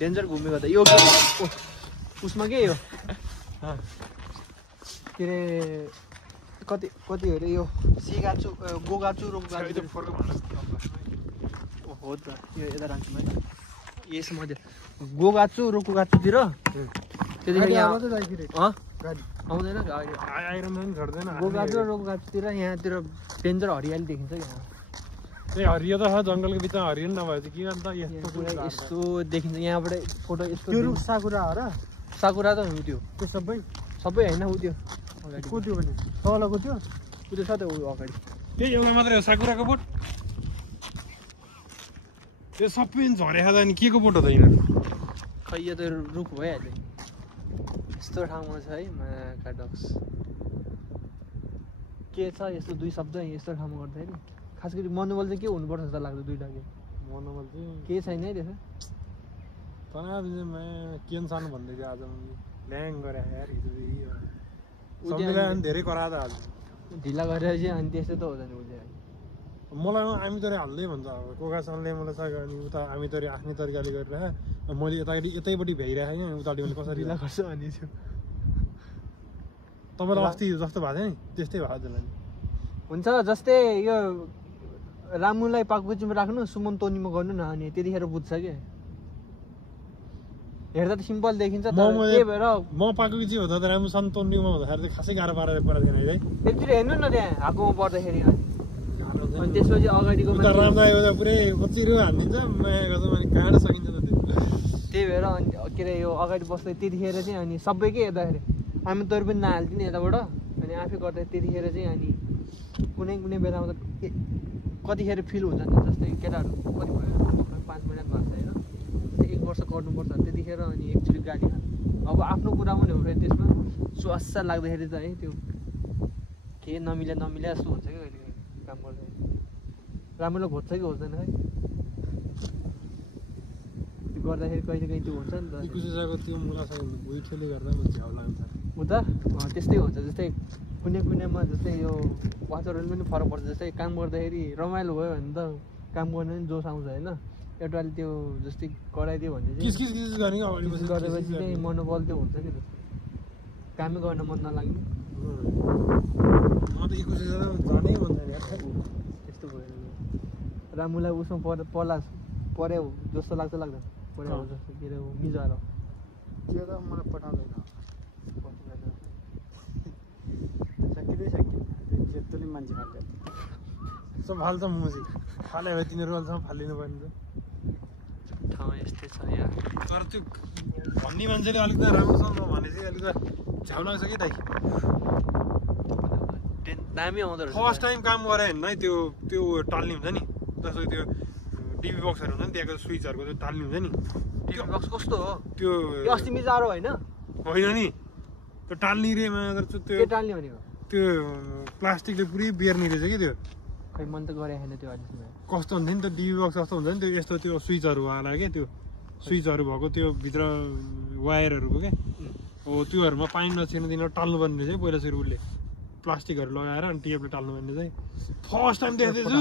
danger घुमेको त यो उसमा के यो के अरे कति अरे यो सिगाचु गोगाचु रोगाचु हो त यो यता राख्छु मैले यसमा गोगाचु रोकुगाचुतिर त्यतिखेर यहाँ आउँदैन गोगाचु र रोकुगाचुतिर यहाँतिर डेन्जर हरियाली देखिन्छ यहाँ त्यही हरियो त छ जङ्गलको बिचमा हरियो नि नभए चाहिँ के गर्नु त यस्तो देखिन्छ यहाँबाट फोटो यस्तो त्यो रुख साकुरा हो र साकुरा त हो त्यो सबै होइन उ त्यो को त्यो भने तलको त्यो छ त उ अगाडि त्यही एउटा मात्रै हो साकुराको बोट त्यो सबै झरे खाँदा नि के को बोट हो त यिनीहरू खै यो त रुख भइहाल्यो यस्तो ठाउँमा छ है म्याकाडक्स के छ यस्तो दुई शब्द यस्तो ठाउँमा गर्दाखेरि खास गरी मनोबल चाहिँ के हुनुपर्छ जस्तो लाग्छ दुईवटा के मनोबल चाहिँ केही छैन है त्यसो तनाव चाहिँ केन सानो भन्दै थियो आज ल्याङ गरे यार धेरै करा त आज ढिला गरेर चाहिँ अनि त्यस्तो त हुँदैन उसले मलाई आमी तरी हाल्दै भन्छ अब कोकासँगले मलाई छ अनि उता आमी तरी आफ्नै तरिकाले गरिरहे मैले यतैपट्टि भ्याइरहेको थिएँ उतापट्टि मैले कसरी ढिला गर्छु अनि त्यो तपाईँलाई अस्ति जस्तो भएको थियो नि त्यस्तै भएको थियो नि हुन्छ जस्तै यो रामुलाई पाकुचुमा राख्नु सुमन तोनीमा गर्नु न अनि त्यतिखेर बुझ्छ कि हेर्दा त सिम्पल देखिन्छ त्यही भएर म पाएको चाहिँ हुँदा त राम्रो सन्तोनीमा हुँदाखेरि चाहिँ खासै गाह्रो पारेर थिएन है एकचोटि हेर्नु न त्यहाँ हाकोमा पर्दाखेरि अनि त्यसपछि अगाडिको राम्रो आयो पुरै कचिरो हानिदिन्छ माया गर्छ भने काँड सकिन्छ त त्यही भएर अनि के अरे यो अगाडि बस्दै त्यतिखेर चाहिँ अनि सबैकै हेर्दाखेरि हामी तोरी पनि नहाल्थ्यो नि यताबाट अनि आफै गर्दा त्यतिखेर चाहिँ अनि कुनै बेलामा त कतिखेर फिल हुन्छ नि जस्तै केटाहरू कति भयो 5 मिनट भएको छ होइन 1 वर्ष गर्नुपर्छ त्यतिखेर अनि एकचोटि गाडी अब आफ्नो कुरा पनि हो फेरि त्यसमा स्वास्थ लाग्दाखेरि त है त्यो के नमिले जस्तो हुन्छ कि कहिले काम गर्दा राम्रो खोज्छ कि खोज्दैन है त्यो गर्दाखेरि कहिले त्यो हुन्छ नि त त्यो मुलासँग भुइँठेले गर्दा झ्याउ लाग्छ उता त्यस्तै हुन्छ जस्तै कुनैमा जस्तै यो वातावरण पनि फरक पर्छ जस्तै काम गर्दाखेरि रमाइलो भयो भने त काम गर्ने पनि जोस आउँछ होइन एउटाले त्यो जस्तै कराइदियो भने चाहिँ गरेपछि चाहिँ मनोबल त्यो हुन्छ कि कामै गर्न मन नलाग्ने त्यस्तो भयो रामुलाई उसमा पर्यो जस्तो लाग्छ लाग्दैन पर्यो जस्तो के अरे मिजाएर त्यो त मलाई पठाउँदैन त्यत्रो मान्छे खान्छ सब फाल्छ मुजी फाले भए तिनीहरू अहिलेसम्म फालिनु पर्ने ठाउँ यस्तै छ यहाँ तर त्यो भन्ने मान्छेले अलिक त राम्रोसँग भने चाहिँ अलिक त झ्याउ लाग्छ कि दाइ दामी आउँदो रहेछ फर्स्ट टाइम काम गरे होइन है त्यो टाल्ने हुन्छ नि जस्तो त्यो टिभी बक्सहरू हुन्छ नि त्यहाँको स्विचहरूको त्यो टाल्ने हुन्छ नि टिभी बक्स कस्तो हो त्यो अस्ति मिजारो होइन नि त्यो टाल्ने रेमा त्यो टाल्ने भनेको त्यो प्लास्टिकले पुरै बेर्ने रहेछ कि त्यो खै मैले त गरेको छैन त्यो अहिलेसम्म कस्तो हुन्थ्यो नि त टिभी बक्स जस्तो हुन्छ नि त्यो यस्तो त्यो स्विचहरू वाला क्या त्यो स्विचहरू भएको त्यो भित्र वायरहरूको क्या हो त्योहरूमा पानी नछिर्नु दिन टाल्नुपर्ने रहेछ पहिला सुरु उसले प्लास्टिकहरू लगाएर अनि टेपले टाल्नुपर्ने चाहिँ फर्स्ट टाइम देख्दैछु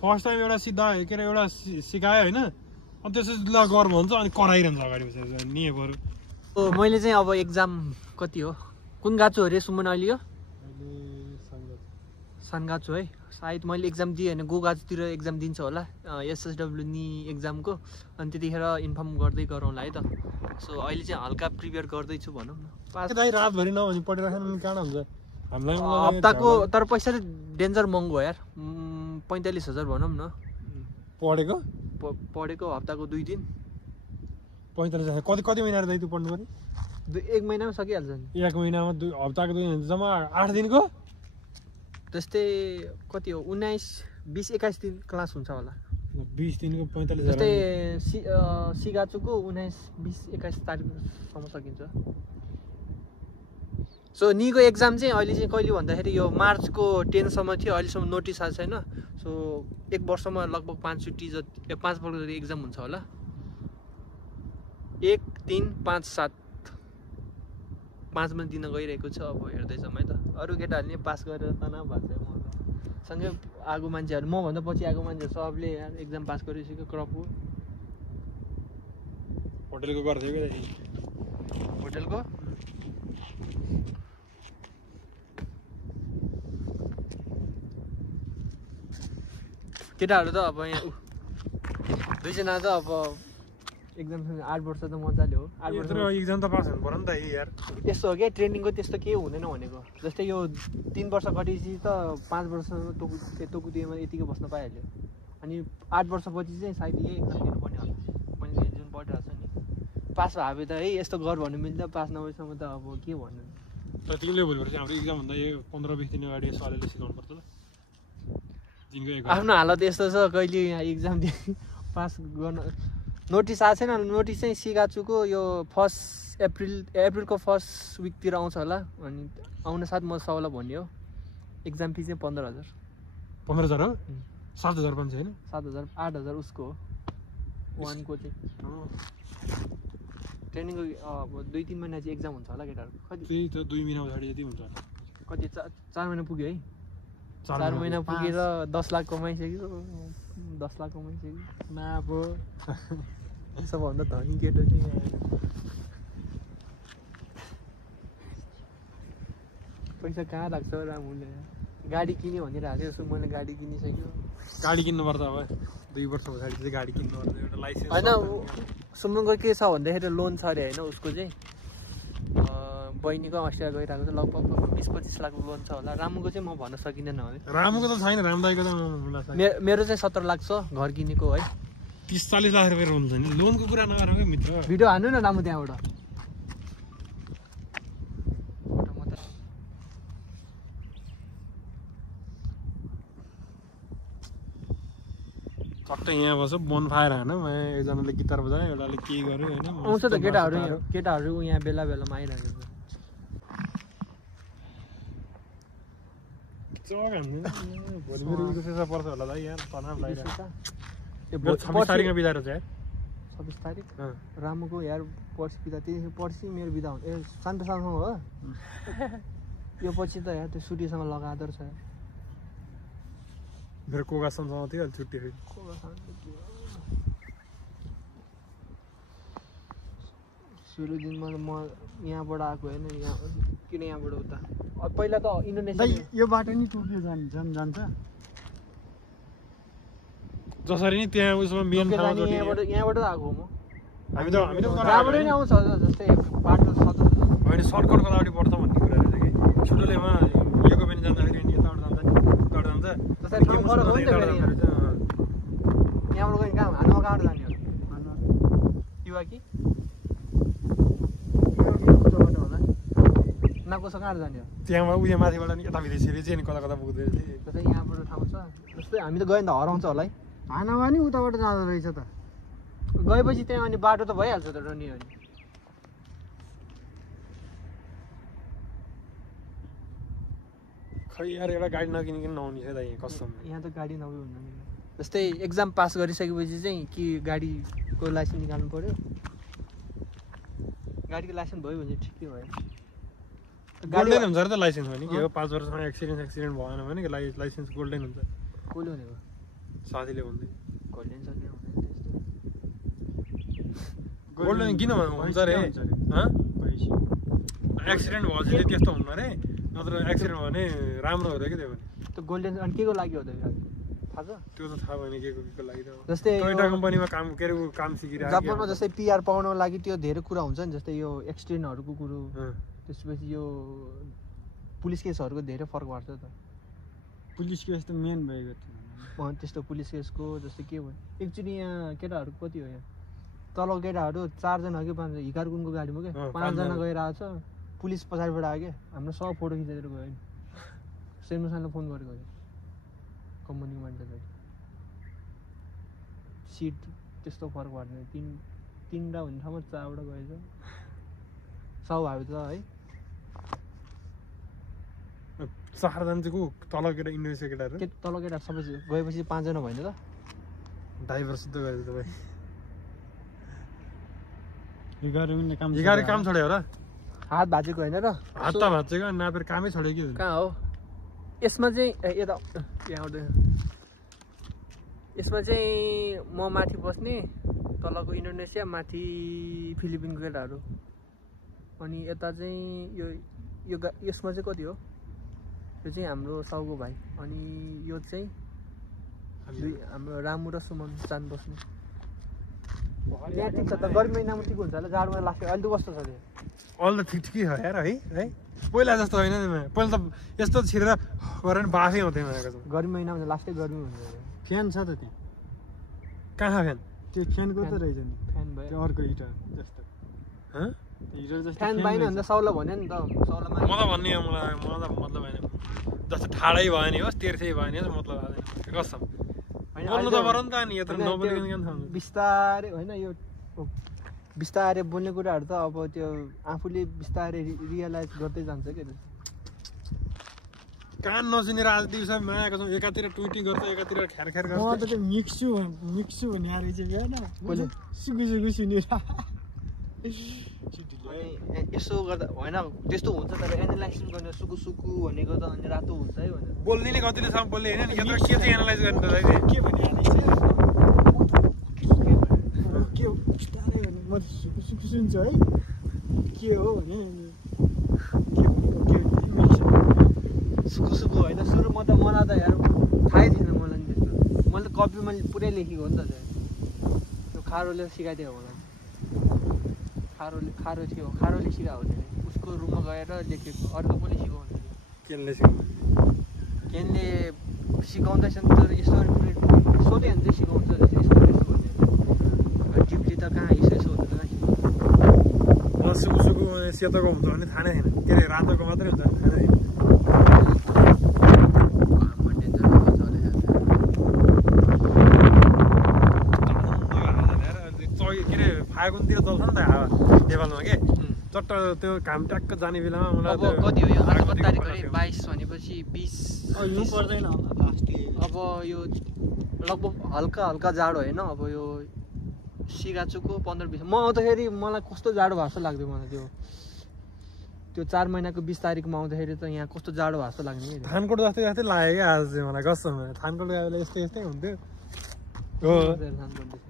फर्स्ट टाइम एउटा सिधा के अरे एउटा सिकायो होइन अनि त्यसपछि ल गर भन्छ अनि कराइरहन्छ अगाडि बसेर निहरू मैले चाहिँ अब एक्जाम कति हो कुन गाछु अरे सुमन अहिले यो सानगाछु है सायद मैले एक्जाम दिएँ होइन गोगाछुतिर एक्जाम दिन्छ होला एसएसडब्ल्यू नि एक्जामको अनि त्यतिखेर इन्फर्म गर्दै गरौँला है त सो अहिले चाहिँ हल्का प्रिपेयर गर्दैछु भनौँ न रातभरि नभने पढिराख्नु कहाँ हुन्छ हप्ताको तर पैसा चाहिँ डेन्जर महँगो हो यार 45,000 भनौँ न पढेको हप्ताको 2 दिन 45,000 कति महिना दाइ तँ पढ्नु पर्यो 1 महिनामा सकिहाल्छ नि 1 महिनामा हप्ताको 2 दिन जम्मा 8 दिनको त्यस्तै कति हो 19, 20, 21 दिन क्लास हुन्छ होला 20 दिनको 45,000 जस्तै सिगाचुको 19, 20, 21 तारिकसम्म सकिन्छ सो निको एक्जाम चाहिँ अहिले चाहिँ कहिले भन्दाखेरि यो मार्चको 10 सम्म थियो अहिलेसम्म नोटिस आएको छैन सो 1 वर्षमा लगभग 5 पल्ट जति एक्जाम हुन्छ होला 1, 3, 5, 7 5 मा दिन गइरहेको छ अब हेर्दैछौँ है त अरू केटाहरूले नि पास गरेर तनाव भएको छ म सँगै आगो मान्छेहरू मभन्दा पछि आगो मान्छेहरू सबले एक्जाम पास गरिसक्यो क्रपको होटेलको गर्थ्यो क्या होटेलको केटाहरू त अब यहाँ दुईजना त अब एक्जाम 8 वर्ष त मजाले हो 8 वर्ष एक्जाम त पास हुनु पर्यो नि त यार यस्तो हो क्या ट्रेनिङको त्यस्तो केही हुँदैन भनेको जस्तै यो 3 वर्ष कटेपछि त 5 वर्ष तोकुतीमा यतिकै बस्न पाइहाल्यो अनि 8 वर्षपछि चाहिँ सायद यही एक्जाम दिनुपर्ने होला मैले जुन पढिरहेको छु नि पास भए त है यस्तो गर भन्नु मिल्छ पास नभएसम्म त अब के भन्नु तर तिमीले भोलिपर्छ हाम्रो एक्जाम भन्दा यो 15-20 दिन अगाडि सरले सिकाउनु पर्छ ल आफ्नो हालत यस्तो छ कहिले यहाँ एक्जाम पास गर्न नोटिस आएको छैन नोटिस चाहिँ सिकाचुको यो 1 अप्रिलको फर्स्ट विकतिर आउँछ होला अनि आउन साथ म सबैलाई भन्यो एक्जाम फी चाहिँ 15,000 15,000 हो 7,500 होइन 7,000 8,000 उसको हो वानको चाहिँ ट्रेनिङको अब 2-3 महिना चाहिँ एक्जाम हुन्छ होला केटाहरू कति त्यही त 2 महिना पछाडि यति हुन्छ कति 4 महिना पुग्यो है 4 महिना पुगेर 10 लाख कमाइसक्यो 10 लाख कमाइसक्यो अब सबभन्दा धनी केटा चाहिँ पैसा कहाँ लाग्छ रामुले गाडी किन्यो भनिरहेको थियो मैले गाडी किनिसक्यो गाडी किन्नु पर्छ अब 2 वर्ष पछाडि चाहिँ गाडी किन्नु पर्छ एउटा लाइसेन्स होइन सुमनको के छ भन्दाखेरि लोन छ अरे होइन उसको चाहिँ बहिनीको अस्ट्रेलिया गइरहेको छ लगभग 20-25 लाख लोन छ होला रामुको चाहिँ म भन्न सकिँदैन है रामुको त छैन रामदाईको त मेरो चाहिँ 17 लाख छ घर किनेको है 30-40 लाख रुपियाँ लोन छ नि लोनको कुरा नगर क्या मित्र भिडियो हान्नु न रामु त्यहाँबाट चट्टै यहाँ बस्छ बोन फायर हान एकजनाले गिटार बजायो एउटाले के गर्यो होइन आउँछ त केटाहरू यहाँ बेला बेलामा आइरहेको छ भोलि मेरो इको पर्छ होला दाइ यहाँ तनाव लागिरहेको 26 तारिकमा बिदा रहेछ यार 26 तारिक रामुको यार पर्सि बिदा त्यही पर्सि मेरो बिदा हुन्छ ए शान्तसँग हो यो पछि त यार त्यो सुटीसँग लगादर छ मेरो कोगासनसँग थियो अहिले छुट्टी सुरु दिनमा म यहाँबाट आएको होइन यहाँ किन यहाँबाट उता पहिला त इन्डोनेसिया यो बाटो नि टोकियो जान्छ जसरी नि त्यहाँ उसमा मेन यहाँबाट आएको म हामी त राम्रै नै आउँछ जस्तै बाटो होइन सर्टकट कतापट्टि पर्छ भन्ने कुरा रहेछ कि छुटोलेमा योको पनि जाँदाखेरि यताबाट जान्छ जस्तै ठाउँ फरक हो नि त यहाँबाट गयो कहाँ हानुमा कहाँबाट जाने हो युवा कि होला नाकोसो कहाँबाट जाने हो त्यहाँमा उयो माथिबाट नि यता भित्रै चाहिँ कता कता पुग्दै जस्तै यहाँबाट ठाउँ छ जस्तै हामी त गयो नि त हराउँछ होला है हानामा नि उताबाट जाँदो रहेछ त गएपछि त्यहाँ अनि बाटो त भइहाल्छ त रनी अनि खै यार एउटा गाडी नकिनिकन नहुने छ यहाँ कसम यहाँ त गाडी नभए हुन्न नि जस्तै एक्जाम पास गरिसकेपछि चाहिँ कि गाडीको लाइसेन्स निकाल्नु पर्यो गाडीको लाइसेन्स भयो भने ठिकै भयो गोल्डेन हुन्छ र त लाइसेन्स भने के हो 5 वर्षमा एक्सिडेन्ट भएन भने लाइसेन्स गोल्डेन हुन्छ कसले भनेको साथीले भन्दै गोल्डेन गोल्डेन किन हुन्छ रे एक्सिडेन्ट भएपछि त्यस्तो हुन्न रे नत्र एक्सिडेन्ट भयो भने राम्रो हो र के त्यो भने त्यो गोल्डेन अनि के को लागि हो त थाहा छ त्यो त थाहा भएन के को लागि त जस्तै टोयोटा कम्पनीमा काम के रे काम सिकिरहेको जापानमा जस्तै पिआर पाउनको लागि त्यो धेरै कुरा हुन्छ नि जस्तै यो एक्सिडेन्टहरूको कुरो त्यसपछि यो पुलिस केसहरूको धेरै फरक पर्छ त पुलिस केस त मेन भएको थियो त्यस्तो पुलिस केसको जस्तै के भयो एकचोटि यहाँ केटाहरू कति हो यहाँ तल केटाहरू 4 जना कि 5 जना हिकारकुनको गाडीमा के 5 जना गएर आएछ पुलिस पछाडिबाट आयो क्या हाम्रो सब फोटो खिचेर गयो नि सेनुसानले फोन गरेको थियो कम्पनीको मान्छेले सिट त्यस्तो फरक पर्दैन 3टा हुने ठाउँमा 4वटा गएछ सब भयो त है 4 जना चाहिँ को तल केटा इन्डोनेसिया केटाहरू के तल केटा सबै गएपछि 5 जना भएन त ड्राइभर सिधै गयो तपाईँ हिगारे काम छोड्यो हो र हात भाँचेको होइन र हात त भाँचेको नापेर कामै छोड्यो कि कहाँ हो यसमा चाहिँ यता यहाँ यसमा चाहिँ म माथि बस्ने तलको इन्डोनेसिया माथि फिलिपिनको केटाहरू अनि यता चाहिँ यसमा चाहिँ कति हो यो चाहिँ हाम्रो साउको भाइ अनि यो चाहिँ हाम्रो रामु र सुमन चान बस्ने यहाँ ठिक छ त गर्मी महिनामा ठिक हुन्छ होला जाडो महिना लास्ट अहिले त कस्तो छ त्यो अहिले त ठिकै छ यार है पहिला जस्तो होइन नि पहिला त यस्तो छिरेर गरेर बाफै आउँथ्यो भनेको गर्मी महिनामा लास्टै गर्मी हुन्छ फ्यान छ त त्यहाँ कहाँ फ्यान त्यो फ्यानको त रहेछ नि फ्यान भयो त्यो अर्को हिटर जस्तो हिटर जस्तो फ्यान पाइन भने त साउला भन्यो नि त साउला म त भन्ने हो मलाई मतलब होइन जस्तो ठाडै भयो नि होस् तेर्सै भयो नि मतलब आउँदैन कसम बोल्नु त गर नि त अनि यत्रो नबोलिकन बिस्तारै होइन यो बिस्तारै बोल्ने कुराहरू त अब त्यो आफूले बिस्तारै रियलाइज गर्दै जान्छ क्या कान नसुनेर आज दिउँसो मायाको छौँ एकातिर ट्विटी गर्छ एकातिर ख्यार ख्यार गर्छ म त त्यो मिक्सु भन्ने आएर चाहिँ होइन सुगु सुनेर यसो गर्दा होइन त्यस्तो हुन्छ तर एनालाइसिस गर्ने सुकु सुकु भनेको त अनि रातो हुन्छ है भनेर बोल्ने नि कतिलेसम्म बोल्ने होइन नि के चाहिँ एनालाइज गर्ने त के भने के हो बिस्तारै भने म सुकु सुकु सुन्छु है के हो भने सुकु सुकु होइन सुरु मलाई त यार थाहै थिएन मलाई नि त्यस्तो मैले त कपीमा पुरै लेखेको हो नि त त्यो खारोले सिकाइदियो मलाई खारो थियो खारोले सिकाएको थियो उसको रुममा गएर लेखेको अर्को पनि सिकाउँथ्यो केनले सिकाउँदैछ नि तर यस्तो सोध्यो भने चाहिँ सिकाउँछ यस्तो यस्तो भन्यो टिपले त कहाँ यसो हुन्छ त कहाँ सुकु सुकु सेतोको हुन्छ भने थाहा नै छैन के अरे रातोको मात्रै हुन्छ भने थाहा नै फागुनतिर चल्छ नि त हावा नेपालमा के चट्ट त्यो घाम ट्याक्क जाने बेलामा मलाई अब कति हो यो आज कति तारिक हो 22 भनेपछि 20 यो पर्दैन होला लास्ट अब यो लगभग हल्का हल्का जाडो होइन अब यो सिगाचुको 15-20 म आउँदाखेरि मलाई कस्तो जाडो भएको जस्तो लाग्थ्यो मलाई त्यो 4 महिनाको 20 तारिकमा आउँदाखेरि त यहाँ कस्तो जाडो भएको जस्तो लाग्ने थानकोट जस्तै जस्तै लाग्यो क्या आज चाहिँ मलाई कसम थानकोट गए बेला यस्तै यस्तै हुन्थ्यो हो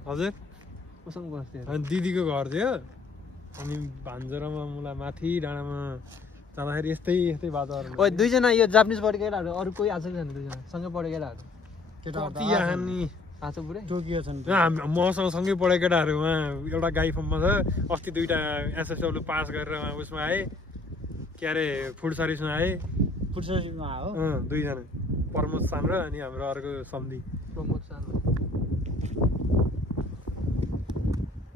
हजुर उसँग बस्थ्यो अनि दिदीको घर थियो अनि भान्जरामा मुला माथि डाँडामा जाँदाखेरि यस्तै यस्तै वातावरण ओ दुईजना यो जापानिज पढेको केटाहरू अरू कोही आएको छैन दुईजना सँगै पढेको केटाहरू कति हानी आएको पुरै टोकियो छन् मसँग सँगै पढेको केटाहरू उहाँ एउटा गाई फर्ममा छ अस्ति दुईवटा एसएसडब्ल्यू पास गरेर उहाँ उसमा आए के अरे फुड सर्भिसमा आए फुड सर्भिसमा हो दुईजना प्रमोद सान र अनि हाम्रो अर्को सम्धी प्रमोद सान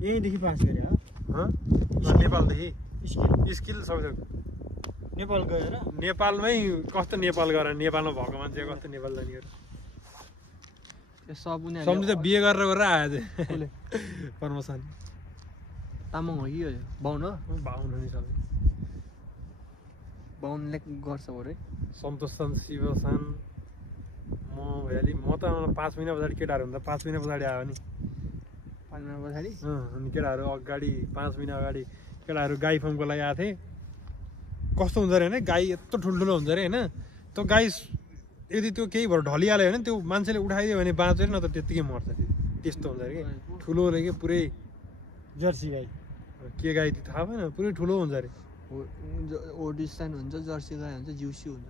यहीँदेखि पास गरे हो नेपालदेखि स्किल सक्छ नेपाल गएर नेपालमै कस्तो नेपाल गएर नेपालमा भएको मान्छे कस्तो नेपाल जाने गरेर सम्झी त बिहे गरेर आयो चाहिँ प्रमोसन तामाङ हो कि यो बाहुन बाहुन नि सबै बाहुनले गर्छ अरे सन्तोष सान शिव सान म भइहालेँ म त 5 महिना पछाडि केटाहरू हुँदा 5 महिना पछाडि आयो नि 5 महिना पछाडि अनि केटाहरू अगाडि 5 महिना अगाडि केटाहरू गाई फार्मको लागि आएको थिएँ कस्तो हुन्छ अरे होइन गाई यत्रो ठुल्ठुलो हुन्छ अरे होइन त्यो गाई यदि त्यो केही भएर ढलिहाल्यो भने त्यो मान्छेले उठाइदियो भने बाँच्यो न त त्यत्तिकै मर्छ त्यस्तो हुन्छ अरे कि ठुलो अरे कि पुरै जर्सी गाई के गाई त्यो थाहा भएन पुरै ठुलो हुन्छ अरे ओडिस्तान हुन्छ जर्सी गाई हुन्छ जिउसी हुन्छ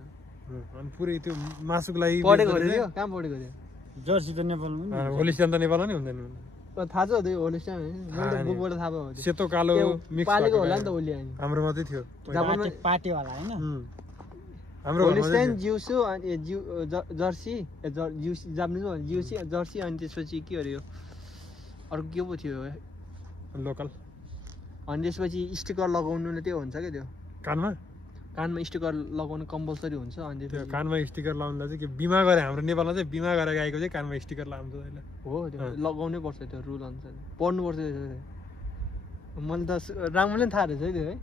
अनि पुरै त्यो मासुको लागि पढेको थियो कहाँ पढेको थियो जर्सी त नेपालमा होलिस्टान त नेपालमा नि हुँदैन थाहा छ त्यो होलिस्टान बुकबाट थाहा भयो सेतो कालो मिक्स पालेको होला नि त ओली अनि हाम्रो मात्रै थियो पाटेवाला हैन हाम्रो होलिस्टान जिउसु अनि जर्सी जापानिज जिउसी जर्सी अनि त्यसपछि के अरे यो अर्को के पो थियो लोकल अनि त्यसपछि स्टिकर लगाउनु त्यो हुन्छ क्या त्यो कानमा स्टिकर लगाउनु कम्पलसरी हुन्छ अनि त्यो कानमा स्टिकर लगाउनुलाई चाहिँ के बिमा गरे हाम्रो नेपालमा चाहिँ बिमा गरेर गएको चाहिँ कानमा स्टिकर लगाउँछ अहिले हो त्यो लगाउनै पर्छ त्यो रुल अनुसार पढ्नुपर्छ मैले त राम्रोले थाहा रहेछ है त्यो है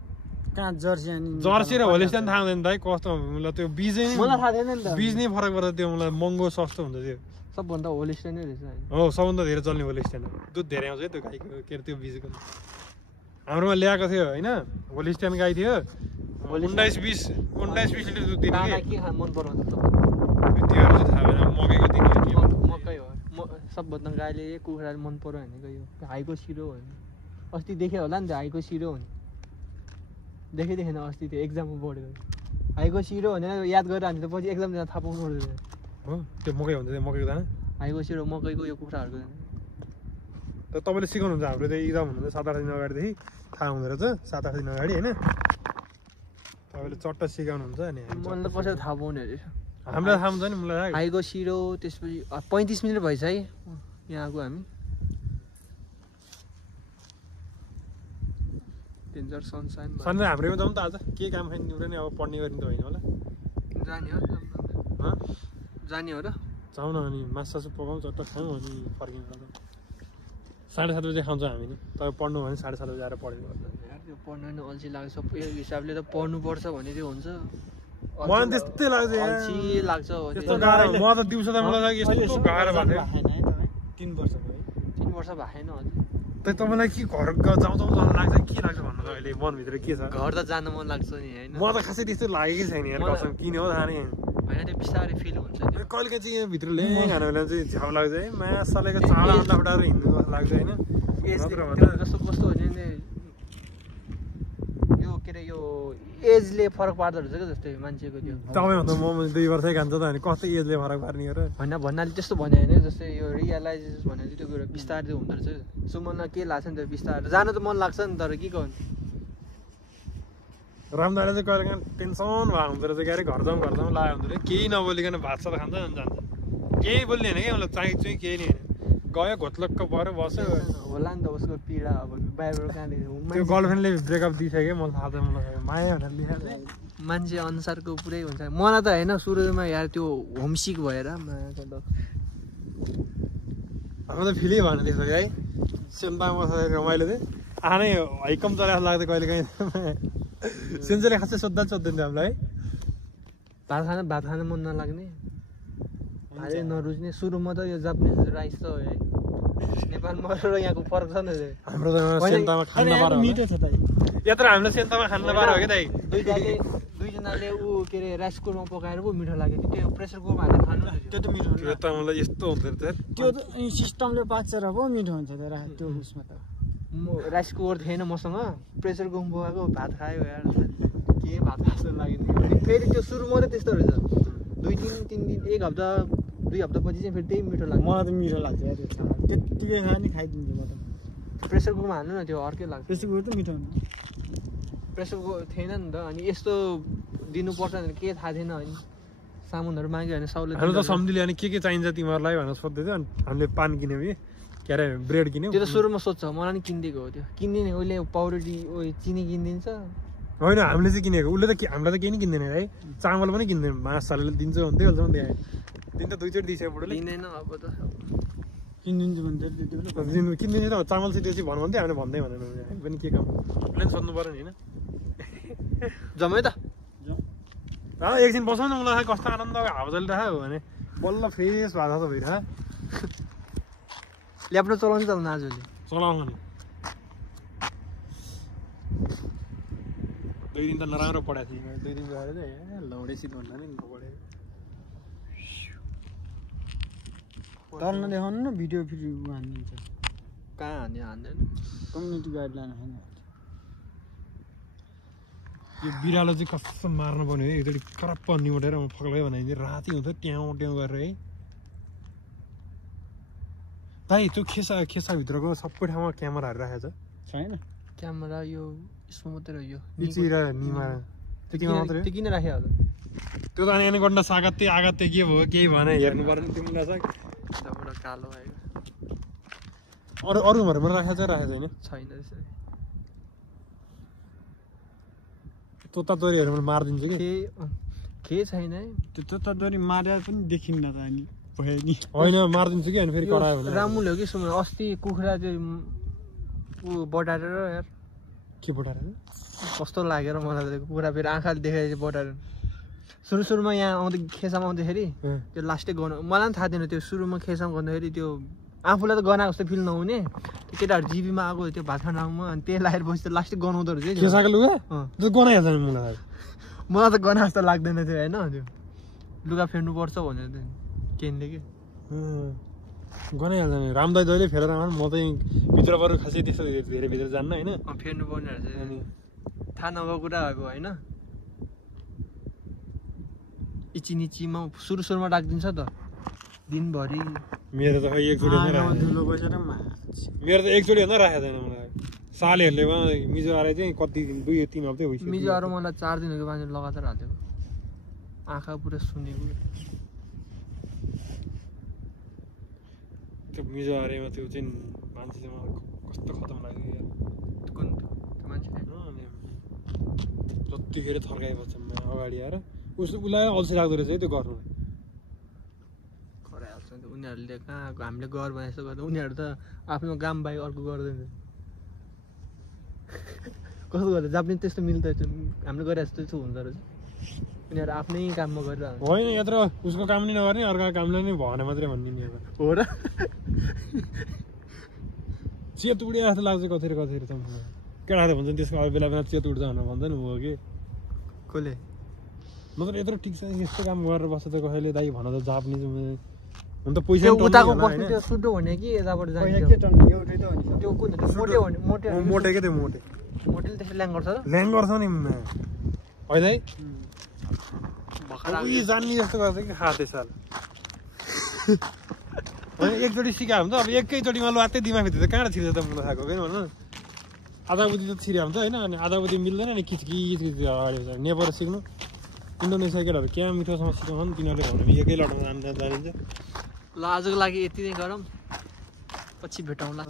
कहाँ जर्सी अनि जर्सी र होलिस्टान थाहा हुँदैन दाइ कस्तो मलाई त्यो बीज नै मलाई थाहा थिएन नि त बीज नै फरक पर्छ त्यो मलाई महँगो सस्तो हुन्छ त्यो सबभन्दा होलिस्टानै रहेछ हो सबभन्दा धेरै चल्ने होलिस्टान दुध धेरै आउँछ है त्यो गाईको के अरे त्यो बीजको हाम्रोमा ल्याएको थियो होइन होलिस्टान गाई थियो 19-20 लिटर दुध दिने के मन पराउँछ त्योहरू चाहिँ थाहा भएन मकैको दिने मकै हो सबभन्दा गाईले कुखुराले मन पर्यो भनेको यो हाईको सिरो हो नि अस्ति देख्यो होला नि त हाईको सिरो हो नि देखेको थिएन अस्ति त्यो एक्जाममा पढेको हाईको सिरो भनेर याद गरेर हामी त पछि एक्जाम दिँदा थाहा पाउनु पर्दैन हो त्यो मकै हुन्छ त्यो मकैको दाना हाईको सिरो मकैको यो कुखुराहरूको त तपाईँले सिकाउनुहुन्छ हाम्रो त्यो इक्जाम हुनुहुन्छ 7-8 दिन अगाडिदेखि थाहा हुँदो रहेछ 7-8 दिन अगाडि होइन तपाईँले चट्ट सिकाउनुहुन्छ अनि मलाई त कसरी थाहा पाउने अरे हामीलाई थाहा हुन्छ नि मलाई हाईको सिरो त्यसपछि 35 मिनट भएछ है यहाँको हामी डेन्जर सनसाइन सन्डे हाम्रोमा जाउँ त आज के काम खाइ नि अब पढ्ने गर्ने त होइन होला जाने हो र जाउँ न अनि मासु पकाउँ चट्ट खाउँ अनि फर्किनु 7:30 बजे खान्छौँ हामी नि तपाईँ पढ्नु भने 7:30 बजे आएर पढ्नु त्यो पढ्न नि अल्छी लाग्छ यो हिसाबले त पढ्नुपर्छ भने त्यो हुन्छ मलाई त्यस्तै लाग्छ अल्छी लाग्छ यस्तो गाह्रो म त दिउँसो त मलाई यस्तो गाह्रो भएको थियो 3 वर्ष भयो 3 वर्ष भएन अझै त्यही तपाईँलाई के घर जाउँ जस्तो लाग्छ के लाग्छ भन्नु त अहिले मनभित्र के छ घर त जान मन लाग्छ नि होइन म त खासै त्यस्तो लागेकै छैन यार कसम किन हो थाहा नै होइन त्यो बिस्तारै फिल हुन्छ त्यो कहिले चाहिँ यहाँ भित्र ल्याइ खानु बेला चाहिँ झ्याउ लाग्छ है मासलेको चाडा अन्डा उठाएर हिँड्नु जस्तो लाग्छ होइन जस्तो कस्तो हो नि यो के अरे यो एजले फरक पार्दो रहेछ क्या जस्तै मान्छेको त्यो तपाईँभन्दा म 2 वर्षै खान्छ त अनि कस्तो एजले फरक पार्ने हो र होइन भन्नाले त्यस्तो भने होइन जस्तै यो रियलाइजेस भने चाहिँ त्यो कुरा बिस्तारै हुँदो रहेछ सो मलाई के लाग्छ नि त बिस्तारै जानु त मन लाग्छ नि तर के गर्नु रामदाले चाहिँ कहिले काहीँ टेन्सन भएको हुँदो रहेछ क्यारे घर जाउँ लाग्यो हुँदो रहेछ केही नबोलिकन भात सात खान्छ अनि जान्छ केही बोल्ने होइन क्या मलाई चाहिँ चाहिँ केही नि होइन गयो घोत्लक्क पऱ्यो बस्यो होला नि त उसको पीडा अब बाहिरबाट कहाँनिर त्यो गर्लफ्रेन्डले ब्रेकअप दिइसक्यो मलाई थाहा छ मलाई माया भनेर लेखेको चाहिँ मान्छे अनुसारको पुरै हुन्छ मलाई त होइन सुरुमा यार त्यो होमसिक भएर हाम्रो त फिलै भएन त्यसो है सेन्तामा बसेर रमाइलो चाहिँ आनै हैकम चलाएको लाग्थ्यो कहिले काहीँ सेन्चुरी खासै सोध्दैन थियो हामीलाई है भात खान मन नलाग्ने भातै नरुच्ने सुरुमा त यो जापानिज राइस त हो है नेपालमा र यहाँको फरक छ नि हाम्रो त सेन्तामा खान नपाएर मिठो छ त यत्र हामीले सेन्तामा खान नपाएर हो क्या दाइ दुईजनाले ऊ के अरे राइस कुकरमा पकाएर पो मिठो लाग्यो त्यो प्रेसर कुकरमा हालेर खानु त्यो त मिठो त्यो त मलाई यस्तो हुँदो रहेछ त्यो त सिस्टमले पाक्छ र पो मिठो हुन्छ त त्यो उसमा त राइस कुकर थिएन मसँग प्रेसर कुकरमा पकाएको भात खायो यार के भात खास्तो लाग्यो फेरि त्यो सुरुमा त त्यस्तो रहेछ 2-3 दिन 1 हप्ता 2 हप्तापछि चाहिँ फेरि त्यही मिठो लाग्छ मलाई त मिठो लाग्छ यार त्यो त्यत्तिकै खाने खाइदिन्छु म त प्रेसर कुकरमा हाल्नु न त्यो अर्कै लाग्छ प्रेसर कुकर त मिठो हुन्छ प्रेसर कुकर थिएन नि त अनि यस्तो दिनुपर्छ भनेर के थाहा थिएन अनि सामानहरू माग्यो भने साउले हाम्रो त सम्झिले अनि के चाहिन्छ तिमीहरूलाई भनेर सोध्दै थियो अनि हामीले पान किन्यौँ कि के अरे ब्रेड किन्यौँ त्यो त सुरुमा सोध्छ मलाई नि किनिदिएको हो त्यो किनिदिने उसले पाउरोटी चिनी किनिदिन्छ होइन हामीले चाहिँ किनेको उसले त हामीलाई त केही नि किन्दैन है चामल पनि किन्दैन मासुले दिन्छ भन्दै हाल्छ नि त्यहाँ दिन त 2 चोटि दिइसक्यो बुढोले किन्दैन अब त किनिदिन्छु भन्छ त्यति बेला किनिदिन्छ त चामल चाहिँ त्यो चाहिँ भन्नु भन्दै हामीले भन्दै भनेन हामी पनि के काम उसले पनि सोध्नु पऱ्यो नि होइन जम्मै त एकछिन बसौँ न मलाई कस्तो आनन्द हावा चलिरहेको हो भने बल्ल फ्रेस भएको छ भइरह ल्यापटप चलाउँछ चलाउनु आजले चलाउनु नि 2 दिन त नराम्रो पढाएको थिएँ 2 दिन गएर चाहिँ लौडेसित भन्दा नि नपढेको तर नदेखाउनु न भिडियो फेरि हानिदिन्छ कहाँ हान्दैन कम्युनिटी गाइडलाइन होइन यो बिरालो चाहिँ कस्तो मार्नु पर्ने है एकचोटि करप्प निमोटेर फक्लै बनाइदियो राति हुन्थ्यो ट्याउ ट्याउ गरेर है दाइ त्यो खेसाभित्रको सबै ठाउँमा क्यामेराहरू राखेको छ छैन क्यामेरा यो यसमा मात्रै हो यो इची र निमा त्यो मात्रै त्यो किन राख्यो होला त्यो त अनि गन्डा सागत्ते आगत्ते के भयो केही भने हेर्नु पर्ने तिमीलाई चाहिँ त्यहाँबाट कालो आयो अरूहरूमा राखेको छैन छैन त्यसरी तोतातोरीहरू मारिदिन्छ कि के छैन है त्यो तोतातोरी मारेर पनि देखिन्न त अनि भयो नि होइन मारिदिन्छु कि अनि फेरि करायो भने रामुल हो कि सुम अस्ति कुखुरा चाहिँ ऊ बटारेर यार के बटारेर कस्तो लागेर मलाई त कुखुरा फेरि आँखाले देखाएर बटारेर सुरुमा यहाँ आउँदै खेसामा आउँदाखेरि त्यो लास्टै गर्नु मलाई पनि थाहा थिएन त्यो सुरुमा खेसामा गर्दाखेरि त्यो आफूलाई त गनाएको जस्तो फिल नहुने त्यो केटाहरू जिबीमा आएको त्यो भात खान आउनु अनि त्यही लगाएर बसी त लास्टै गनाउँदो रहेछ खेसाको लुगा त्यो गनाइहाल्छ नि मलाई त गना जस्तो लाग्दैन थियो होइन त्यो लुगा फेर्नु पर्छ भनेर केनले कि गनाइहाल्छ नि रामदाई जहिले फेर राम म चाहिँ भित्र बरु खासै त्यस्तो धेरै भित्र जान्न होइन फेर्नु पर्ने रहेछ अनि थाहा नभएको कुरा भएको होइन इचिनिचीमा सुरुमा राखिदिन्छ त दिनभरि मेरो त खै एकचोटि नै राखेको धुलो बसेर माछ मेरो त एकचोटि भन्दा राखेको छैन मलाई सालेहरूले मिजो आएर चाहिँ कति दिन 2-3 हप्ता भइसक्यो मिजो आएर मलाई 4 दिनको बाँझो लगातार हालेको आँखा पुरा सुनेको त्यो मिजो आरेमा त्यो चाहिँ मान्छेले मलाई कस्तो खतम लाग्यो यार कुन मान्छेले अनि जतिखेर थर्काइबस्छ अगाडि आएर उसलाई अल्छी लाग्दो रहेछ है त्यो गर्नुलाई कराइहाल्छ नि त उनीहरूले कहाँ हामीले घर भने जस्तो गर्दा उनीहरू त आफ्नो काम बाहेक अर्को गर्दैन कस्तो गर्दा जहाँ पनि त्यस्तो मिल्दो रहेछ हामीले गरे जस्तो चाहिँ हुँदो रहेछ उनीहरू आफ्नै काममा गरिरहेको होइन यत्रो उसको काम नि नगर्ने अर्को कामलाई नै भएन मात्रै भन्ने नि अब हो र चेत उडे जस्तो लाग्छ कतिर त केटाहरू भन्छ त्यसको अब बेला बेला चेत उड्छ भनेर भन्छ नि हो कि कसले मतलब यत्रो ठिक छ यस्तो काम गरेर बस्छ त कसैले दाइ भन त जाप्ने हुन त पैसा उताको बस्ने त्यो सुटो भने कि यताबाट जाने के टन एउटै त हो नि त्यो कुन मोटे भने मोटे के त्यो मोटे मोटेले त्यसले ल्याङ गर्छ र ल्याङ गर्छ नि होइन है उही जान्ने जस्तो गर्छ कि खाते साल होइन एकचोटि सिकायो भने त अब एकैचोटिमा लात्तै दिमागभित्र त कहाँबाट छिर्छ त मलाई थाहा होइन भन आधा बुद्धि त छिर्यो भने त होइन अनि आधा बुद्धि मिल्दैन नि किचकिच अगाडि नेपाल सिक्नु इन्डोनेसिया केटाहरू क्या मिठोसँग सिकाउनु नि तिनीहरूले भन्नु एकै लटमा जानिन्छ ल आजको लागि यति नै गरौँ पछि भेटौँला